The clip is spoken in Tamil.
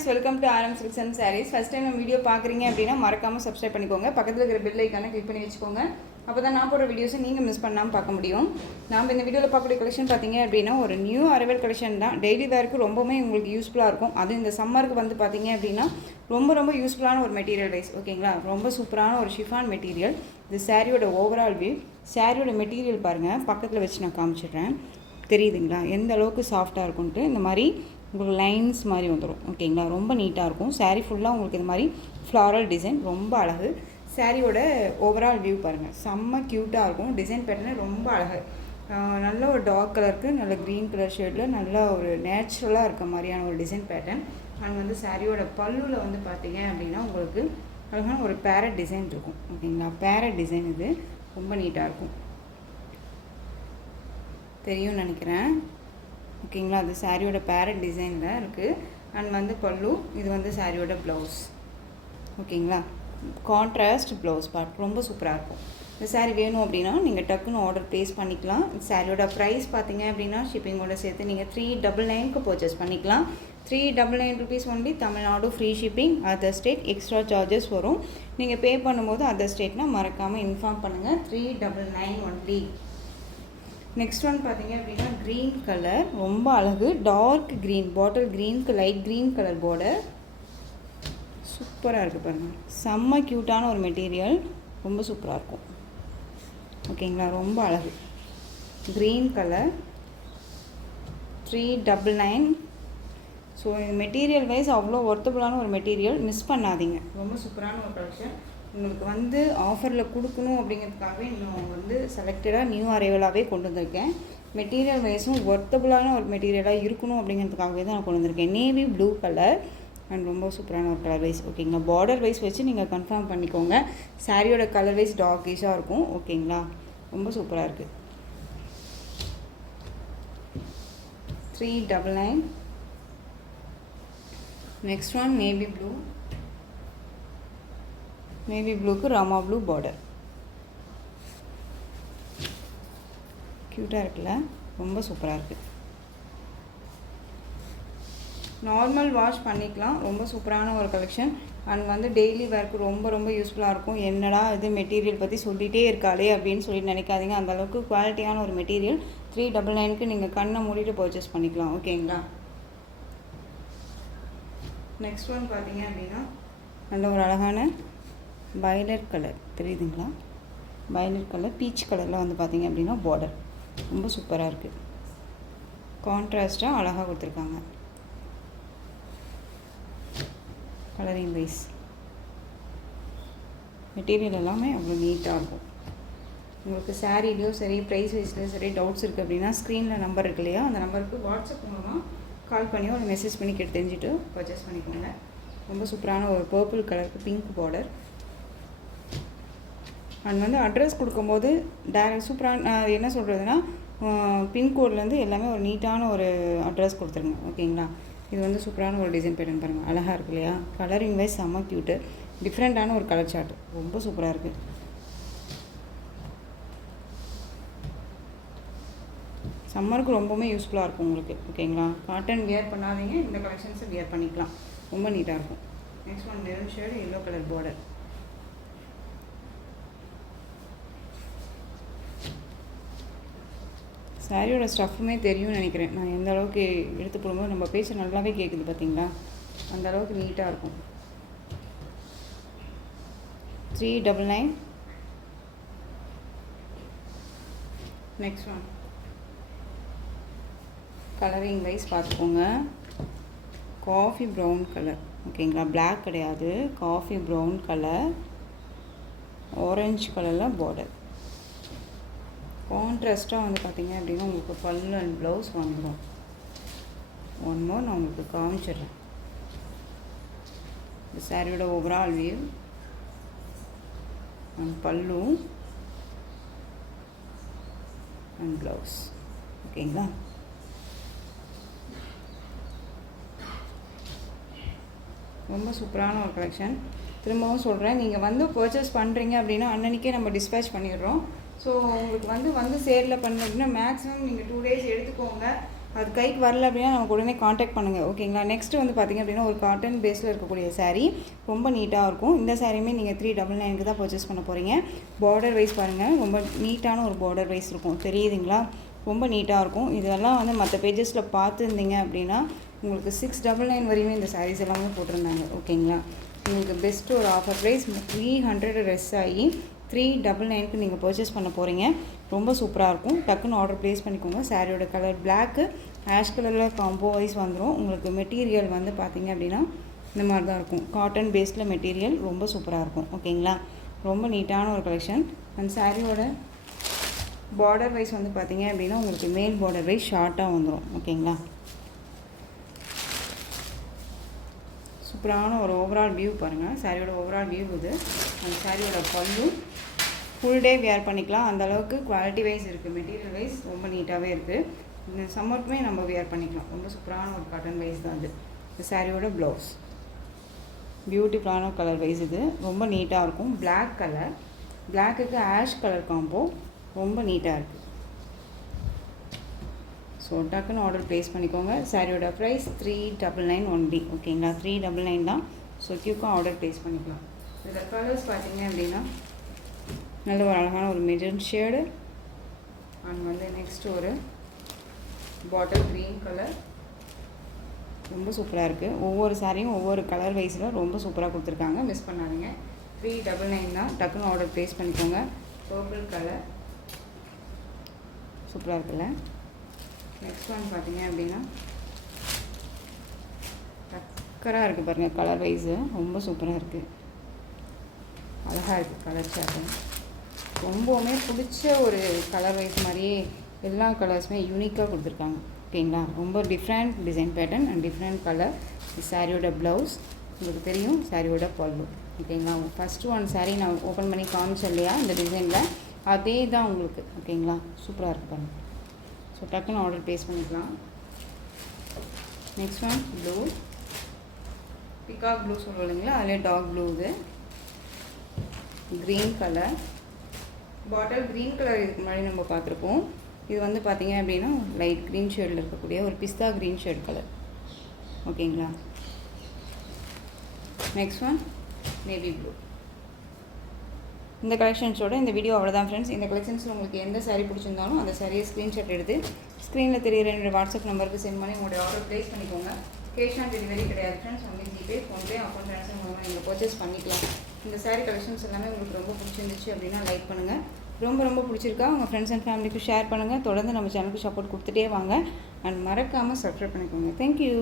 Friends, welcome to RM Silks and Sarees. First time video பார்க்குறீங்க அப்படின்னா மறக்காமல் சப்ஸ்கிரைப் பண்ணிக்கோங்க. பக்கத்தில் இருக்கிற பெல் ஐக்கானை கிளிக் பண்ணி வச்சுக்கோங்க. அப்போ தான் நான் போடுற வீடியோஸை நீங்கள் மிஸ் பண்ணாமல் பார்க்க முடியும். நாம் இந்த வீடியோவில் பார்க்கக்கூடிய கலெக்ஷன் பார்த்தீங்க அப்படின்னா ஒரு நியூ அரைவல் கலெக்ஷன் தான். டெய்லி வேருக்கு ரொம்பவுமே உங்களுக்கு யூஸ்ஃபுல்லாக இருக்கும். அது இந்த சம்மருக்கு வந்து பார்த்தீங்க அப்படின்னா ரொம்ப யூஸ்ஃபுல்லான ஒரு மெட்டீரியல் வைஸ், ஓகேங்களா. ரொம்ப சூப்பரான ஒரு ஷிஃபான் மெட்டீரியல். இது சாரியோட ஓவரால் வியூ. சாரியோட மெட்டீரியல் பாருங்கள், பக்கத்தில் வச்சு நான் காமிச்சிடுறேன். தெரியுதுங்களா எந்த அளவுக்கு சாஃப்டாக இருக்கும்ன்ட்டு. இந்த மாதிரி உங்களுக்கு லைன்ஸ் மாதிரி வந்துடும், ஓகேங்களா. ரொம்ப நீட்டாக இருக்கும். சாரீ ஃபுல்லாக உங்களுக்கு இது மாதிரி ஃப்ளாரல் டிசைன் ரொம்ப அழகு. சாரியோட ஓவரால் வியூ பாருங்கள், செம்ம க்யூட்டாக இருக்கும். டிசைன் பேட்டர்னு ரொம்ப அழகு. நல்ல ஒரு டார்க் கலருக்கு நல்ல க்ரீன் கலர் ஷேடில் நல்ல ஒரு நேச்சுரலாக இருக்க மாதிரியான ஒரு டிசைன் பேட்டர்ன். அண்ட் வந்து சாரியோட பல்லுவில் வந்து பார்த்தீங்க அப்படின்னா உங்களுக்கு அழகான ஒரு பேரட் டிசைன் இருக்கும், ஓகேங்களா. பேரட் டிசைன் இது ரொம்ப நீட்டாக இருக்கும், தெரியும்னு நினைக்கிறேன், ஓகேங்களா. அது சாரியோட பேரட் டிசைனில் இருக்குது. அண்ட் வந்து பல்லு, இது வந்து சாரியோட ப்ளவுஸ், ஓகேங்களா. கான்ட்ராஸ்ட் ப்ளவுஸ் பார்ட் ரொம்ப சூப்பராக இருக்கும். இந்த சாரீ வேணும் அப்படின்னா நீங்கள் டக்குன்னு ஆர்டர் ப்ளேஸ் பண்ணிக்கலாம். சாரியோட ப்ரைஸ் பார்த்தீங்க அப்படின்னா ஷிப்பிங்கோட சேர்த்து நீங்கள் 399க்கு பர்ச்சேஸ் பண்ணிக்கலாம். 399 rupees only. Tamil Nadu free shipping. Other state extra charges வரும். நீங்கள் பே பண்ணும்போது அதர் ஸ்டேட்னால் மறக்காமல் இன்ஃபார்ம் பண்ணுங்கள். 399 ஒன்லி. நெக்ஸ்ட் ஒன் பார்த்தீங்க அப்படின்னா க்ரீன் கலர், ரொம்ப அழகு. டார்க் க்ரீன், பாட்டில் க்ரீனுக்கு லைட் க்ரீன் கலர் பார்டர், சூப்பராக இருக்குது பாருங்கள். செம்ம க்யூட்டான ஒரு மெட்டீரியல், ரொம்ப சூப்பராக இருக்கும், ஓகேங்களா. ரொம்ப அழகு. Green colour 399. ஸோ இந்த மெட்டீரியல் வைஸ் அவ்வளோ ஒர்த்தபுளான ஒரு மெட்டீரியல், மிஸ் பண்ணாதீங்க. ரொம்ப சூப்பரான ஒரு கலெக்ஷன். உங்களுக்கு வந்து ஆஃபரில் கொடுக்கணும் அப்படிங்கிறதுக்காகவே இன்னும் வந்து செலக்டடாக நியூ அரைவலாகவே கொண்டு வந்திருக்கேன். மெட்டீரியல் வைஸும் ஒர்த்தபுளான ஒரு மெட்டீரியலாக இருக்கணும் அப்படிங்கிறதுக்காகவே தான் நான் கொண்டு வந்திருக்கேன். நேவி ப்ளூ கலர் அண்ட் ரொம்ப சூப்பரான ஒரு கலர் வைஸ், ஓகேங்களா. பார்டர் வைஸ் வச்சு நீங்கள் கன்ஃபார்ம் பண்ணிக்கோங்க. சாரியோட கலர் வைஸ் டார்க்கிஷாக இருக்கும், ஓகேங்களா. ரொம்ப சூப்பராக இருக்குது. 399. Next one navy blue. Navy ப்ளூக்கு ராமா ப்ளூ பார்டர், க்யூட்டாக இருக்குல்ல, ரொம்ப சூப்பராக இருக்குது. நார்மல் வாஷ் பண்ணிக்கலாம். ரொம்ப சூப்பரான ஒரு கலெக்ஷன். அண்ட் வந்து டெய்லி வேர்க்கு ரொம்ப யூஸ்ஃபுல்லாக இருக்கும். என்னடா இது மெட்டீரியல் பற்றி சொல்லிகிட்டே இருக்காளே அப்படின்னு சொல்லி நினைக்காதீங்க. அந்தளவுக்கு குவாலிட்டியான ஒரு மெட்டீரியல். 399க்கு நீங்கள் கண்ணை மூடிட்டு பர்ச்சேஸ் பண்ணிக்கலாம், ஓகேங்களா. நெக்ஸ்ட் ஒன் பார்த்தீங்க அப்படின்னா நல்ல ஒரு அழகான வயலட் கலர், தெரியுதுங்களா. வயலட் கலர் பீச் கலரில் வந்து பார்த்தீங்க அப்படின்னா பார்டர் ரொம்ப சூப்பராக இருக்குது. கான்ட்ராஸ்ட்டாக அழகாக கொடுத்துருக்காங்க கலரிங் வைஸ். மெட்டீரியல் எல்லாமே அவ்வளோ நீட்டாக இருக்கும். உங்களுக்கு சாரீலையும் சரி, ப்ரைஸ் வைஸ்லையும் சரி டவுட்ஸ் இருக்குது அப்படின்னா ஸ்க்ரீனில் நம்பர் இருக்கு இல்லையா, அந்த நம்பருக்கு வாட்ஸ்அப் மூலமாக கால் பண்ணியோ ஒரு மெசேஜ் பண்ணி கேட்டு தெரிஞ்சுட்டு பர்ச்சேஸ் பண்ணிக்கோங்க. ரொம்ப சூப்பரான ஒரு பர்பிள் கலருக்கு பிங்க் பார்டர். அண்ட் வந்து அட்ரஸ் கொடுக்கும்போது சூப்பரான என்ன சொல்கிறதுனா பின்கோட்லேருந்து எல்லாமே ஒரு நீட்டான ஒரு அட்ரஸ் கொடுத்துருங்க, ஓகேங்களா. இது வந்து சூப்பரான ஒரு டிசைன் பேட்டர்ன் பாருங்கள், அழகாக இருக்கு இல்லையா. கலரிங் வைஸ் செம்ம க்யூட்டு, டிஃப்ரெண்ட்டான ஒரு கலர் சார்ட், ரொம்ப சூப்பராக இருக்குது. சம்மருக்கு ரொம்பவுமே யூஸ்ஃபுல்லாக இருக்கும் உங்களுக்கு, ஓகேங்களா. காட்டன் வியர் பண்ணாதீங்க, இந்த கலெக்ஷன்ஸை வியர் பண்ணிக்கலாம், ரொம்ப நீட்டாக இருக்கும். Next one maroon shade, yellow colour border. சாரியோட ஸ்டஃப்புமே தெரியும்னு நினைக்கிறேன். நான் எந்த அளவுக்கு எடுத்து போடும்போது நம்ம பேச நல்லாவே கேட்குது பார்த்தீங்களா, அந்த அளவுக்கு நீட்டாக இருக்கும். 399. நெக்ஸ்ட் ஒன் கலரிங் வைஸ் பார்த்துக்கோங்க. காஃபி ப்ரௌன் கலர், ஓகேங்களா. பிளாக் கிடையாது, காஃபி ப்ரௌன் கலர், ஆரஞ்சு கலரில் பார்டர். கான்ட்ராஸ்ட்டாக வந்து பார்த்தீங்க அப்படின்னா உங்களுக்கு பல்லு அண்ட் ப்ளவுஸ் வந்துடும். ஒன் மோர் நான் உங்களுக்கு காமிச்சிடுறேன். இந்த சாரியோட ஓவரால் வியூ அண்ட் பல்லு அண்ட் ப்ளவுஸ், ஓகேங்களா. ரொம்ப சூப்பரான ஒரு கலெக்ஷன். திரும்பவும் சொல்கிறேன், நீங்கள் வந்து பர்ச்சேஸ் பண்ணுறீங்க அப்படின்னா அன்னன்றைக்கே நம்ம டிஸ்பேச் பண்ணிடுறோம். ஸோ உங்களுக்கு வந்து சேரில் பண்ண அப்படின்னா மேக்ஸிமம் நீங்கள் 2 days எடுத்துக்கோங்க. அது கைக்கு வரல அப்படின்னா நமக்கு உடனே காண்டாக்ட் பண்ணுங்கள், ஓகேங்களா. நெக்ஸ்ட்டு வந்து பார்த்திங்க அப்படின்னா ஒரு காட்டன் பேஸில் இருக்கக்கூடிய சாரீ ரொம்ப நீட்டாக இருக்கும். இந்த சாரியுமே நீங்கள் 399 தான் பர்ச்சேஸ் பண்ண போகிறீங்க. பார்டர் வைஸ் பாருங்கள், ரொம்ப நீட்டான ஒரு பார்டர் வைஸ் இருக்கும், தெரியுதுங்களா. ரொம்ப நீட்டாக இருக்கும். இதெல்லாம் வந்து மற்ற பேஜஸில் பார்த்துருந்தீங்க அப்படின்னா உங்களுக்கு 699 வரையுமே இந்த சாரீஸ் எல்லாமே போட்டிருந்தாங்க, ஓகேங்களா. உங்களுக்கு பெஸ்ட்டு ஒரு ஆஃபர் ப்ரைஸ் 300 ரெஸ் ஆகி 399க்கு நீங்கள் பர்ச்சேஸ் பண்ண போகிறீங்க. ரொம்ப சூப்பராக இருக்கும். டக்குன்னு ஆர்டர் ப்ளேஸ் பண்ணிக்கோங்க. சாரியோட கலர் பிளாக்கு ஆஷ் கலரில் காம்போ வைஸ் வந்துடும். உங்களுக்கு மெட்டீரியல் வந்து பார்த்திங்க அப்படின்னா இந்த மாதிரி தான் இருக்கும். காட்டன் பேஸில் மெட்டீரியல் ரொம்ப சூப்பராக இருக்கும், ஓகேங்களா. ரொம்ப நீட்டான ஒரு கலெக்ஷன். அந்த சாரியோட பார்டர் வைஸ் வந்து பார்த்திங்க அப்படின்னா உங்களுக்கு மேல் பார்டர் வைஸ் ஷார்ட்டாக வந்துடும், ஓகேங்களா. சூப்பரான ஒரு ஓவரால் வியூ பாருங்கள். சாரியோட ஓவரால் வியூ இது. அந்த சாரியோட பல்லு ஃபுல் டே வேர் பண்ணிக்கலாம், அந்தளவுக்கு குவாலிட்டி வைஸ் இருக்குது. மெட்டீரியல் வைஸ் ரொம்ப நீட்டாகவே இருக்குது. இந்த சம்மருக்குமே நம்ம வேர் பண்ணிக்கலாம். ரொம்ப சூப்பரான ஒரு காட்டன் வைஸ் தான் அது. இந்த சாரியோட ப்ளவுஸ் பியூட்டிஃபுல்லான கலர் வைஸ் இது. ரொம்ப நீட்டாக இருக்கும். பிளாக் கலர், பிளாக்குக்கு ஆஷ் கலர் காம்போ ரொம்ப நீட்டாக இருக்குது. ஸோ டக்குன்னு ஆர்டர் ப்ளேஸ் பண்ணிக்கோங்க. சாரியோட ப்ரைஸ் 399 ஒன்லி, ஓகேங்களா. 399 தான். ஸோ கியூக்காக ஆர்டர் ப்ளேஸ் பண்ணிக்கலாம். இதில் கலர்ஸ் பார்த்தீங்க அப்படின்னா நல்ல ஒரு அழகான ஒரு மெஜன் ஷேடு அண்ட் வந்து நெக்ஸ்ட்டு ஒரு பாட்டில் க்ரீன் கலர் ரொம்ப சூப்பராக இருக்குது. ஒவ்வொரு சாரியும் ஒவ்வொரு கலர் வைஸில் ரொம்ப சூப்பராக கொடுத்துருக்காங்க, மிஸ் பண்ணாதீங்க. 399 தான். டக்குன்னு ஆர்டர் ப்ளேஸ் பண்ணிக்கோங்க. பர்பிள் கலர் சூப்பராக இருக்குல்ல. நெக்ஸ்ட் ஒன் பார்த்தீங்க அப்படின்னா டக்கராக இருக்குது பாருங்கள். கலர் வைஸு ரொம்ப சூப்பராக இருக்குது, அழகாக இருக்குது கலர் சார்ட்டு. ரொம்பவுமே பிடிச்ச ஒரு கலர் வைஸ் மாதிரியே எல்லா கலர்ஸுமே யூனிக்காக கொடுத்துருக்காங்க, ஓகேங்களா. ரொம்ப different design pattern and different colour. சாரியோட ப்ளவுஸ் உங்களுக்கு தெரியும், சாரியோட பல்லு, ஓகேங்களா. ஃபஸ்ட்டு ஒன் சாரீ நான் ஓப்பன் பண்ணி காமிச்சேன் இல்லையா இந்த டிசைனில், அதே தான் உங்களுக்கு, ஓகேங்களா. சூப்பராக இருக்குது பாருங்கள். ஸோ டக்குன்னு ஆர்டர் ப்ளேஸ் பண்ணிக்கலாம். Next one blue, peacock blue சொல்லுவோம் இல்லைங்களா, அதிலே டார்க் ப்ளூ. இது green colour, bottle green colour இதுக்கு முன்னாடி நம்ம பார்த்துருப்போம். இது வந்து பார்த்திங்க அப்படின்னா லைட் க்ரீன் ஷேடில் இருக்கக்கூடிய ஒரு பிஸ்தா க்ரீன் ஷேட் கலர், ஓகேங்களா. Next one navy blue. இந்த கலெக்ஷன்ஸோட இந்த வீடியோ அவ்வளோதான் ஃப்ரெண்ட்ஸ். இந்த கலெக்ஷன்ஸில் உங்களுக்கு எந்த சாரீ பிடிச்சிருந்தாலும் அந்த சாரியை ஸ்க்ரீன்ஷாட் எடுத்து ஸ்க்ரீனில் தெரியுற என்னோடய வாட்ஸ்அப் நம்பருக்கு சென்ட் பண்ணி உங்களுடைய ஆர்டர் ப்ளேஸ் பண்ணிக்கோங்க. கேஷ் ஆன் டெலிவரி கிடையாது friends. Only GPay, PhonePe, account transfer மூலமாக நீங்கள் பர்ச்சேஸ் பண்ணிக்கலாம். இந்த சாரீ கலெக்ஷன்ஸ் எல்லாமே உங்களுக்கு ரொம்ப பிடிச்சிருந்துச்சு அப்படின்னா லைக் பண்ணுங்கள். ரொம்ப பிடிச்சிருக்கா உங்கள் ஃப்ரெண்ட்ஸ் அண்ட் ஃபேமிலிக்கு ஷேர் பண்ணுங்கள். தொடர்ந்து நம்ம சேனலுக்கு சப்போர்ட் கொடுத்துட்டே வாங்க அண்ட் மறக்காமல் சப்ஸ்கிரைப் பண்ணிக்கோங்க. தேங்க்யூ.